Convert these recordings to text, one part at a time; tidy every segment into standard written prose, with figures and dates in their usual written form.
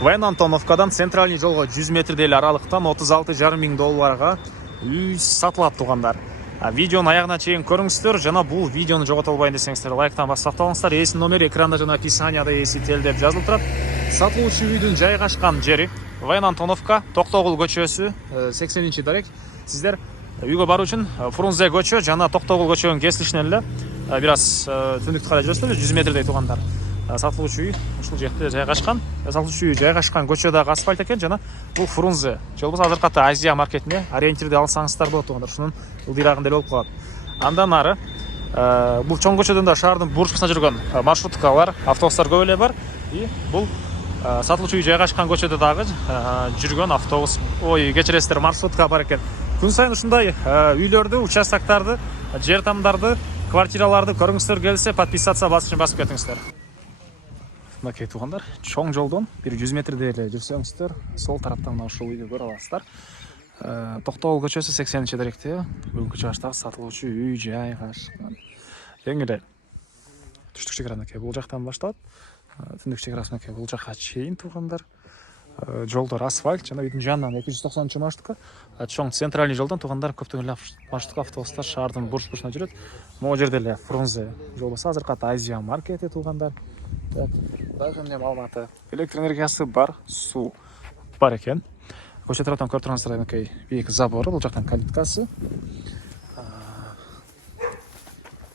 Военно-Антоновкадан центральный жолго 100 метрдей эле аралыктан 36,5 миң долларга үй сатылат туугандар. Видеону аягына чейин көрүңүздөр жана бул видеону жогото албайын десеңиздер лайктан басып сакталыңыздар. Эсин номери экранда жана описанияда эсител деп жазылып турат. Сатылуучу үйдүн жайгашкан жери Военно-Антоновка, Токтогул көчөсү, 80-дарек. Сиздер үйгө баруу үчүн Фрунзе көчө жана Токтогул көчөнүн кесилишинен эле бир аз түндүктү карай жүрөсүздөр, 100 метрдей туугандар. Сатылуучу үй ушул жерде жайгашкан. Сатылуучу үй жайгашкан көчө дагы асфальт экен жана бул Фрунзе. Же болбосо азыркы Азия маркетине ориентирди алсаңыздар болот туугандар. Ушунун ылдыйрагында эле болуп калат. Андан ары бул чоң көчөдөн да шаардын бурчусуна жүргөн маршруткалар, автобустар көп эле бар. И бул сатылуучу үй жайгашкан көчөдө дагы жүргөн автобус, кечиресиздер, маршрутка бар экен. Күн сайын ушундай үйлөрдү, участоктарды, жер тамдарды, квартираларды көрүңүздөр келсе, подписаться басышын басып кетиңиздер. Мынакей туугандар, чоң жолдон бир 100 метрдей эле жүрсөңүздөр, сол тараптан мына ушул үйдү көрө аласыздар. Токтогул көчөсү 80-даректе, бүгүнкү чыгыштагы сатылуучу үй жайгашкан. Кеңире түштүк чекараныкей бул жактан башталат. Түндүк чекарасыныкей бул жакка чейин туугандар. Жолдор асфальт жана үйдүн жанынан 290 маршрутка, чоң центральный жолдон туугандар көптөгөн эле маршрутка автобустар шаардын бурч-бурчуна жүрөт. Могу жерде эле Фрунзе, же болбосо азыркы Азия маркети туугандар. Дагы эмне маалыматы? Электр энергиясы бар, суу бар экен. Көчө тараптан көрүп тургансыздар, мынакей бийик забору, бул жактан калиткасы.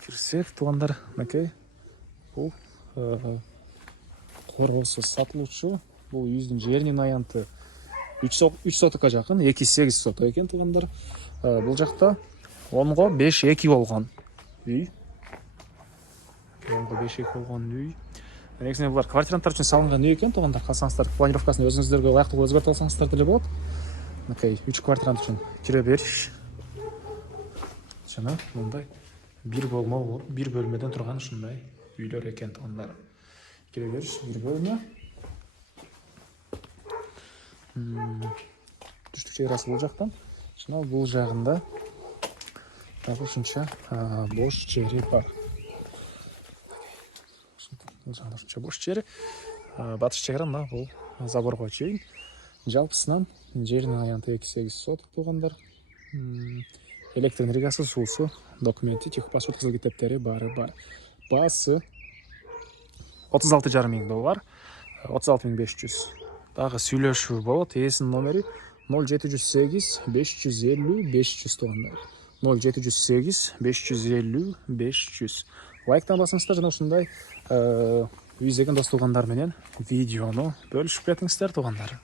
Кирсек туугандар, мынакей бул коргоосу сатылуучу. Бул үйдүн жеринин аянты 3 сотокко жакын, 2,8 соток экен туугандар. Бул жакта 10го 5,2 болгон үй. 10го 5,2 болгон үй. Негизинен булар квартиранттар үчүн салынган үй экен туугандар. Калсаңыздар, планировкасын өзүңүздөргө ылайыктуу өзгөртүп алсаңыздар деле болот. Мынакей 3 квартирант үчүн кире бериш. Жана мындай бир бөлмөдөн турган ушундай үйлөр экен туугандар. Кире бериш, бир бөлмө. Түштүк чекарасы бул жактан. Жана бул жагында дагы ушунча бош жери бар. Бул жагында ушунча бош жери. Батыш чекара мына бул заборго чейин. Жалпысынан жеринин аянты 2,8 соток туугандар. Электр энергиясы, суусу, документи, техпаспорт, кызыл китептери баары бар. Баасы 36,5 миң доллар, 36,500. Дагы сүйлөшүү болот. Эсин номери 0708 550 500 туугандар. 0708 550 500. Лайктан басыңыздар жана ушундай үй издеген дос туугандар менен видеону бөлүшүп кетиңиздер туугандар.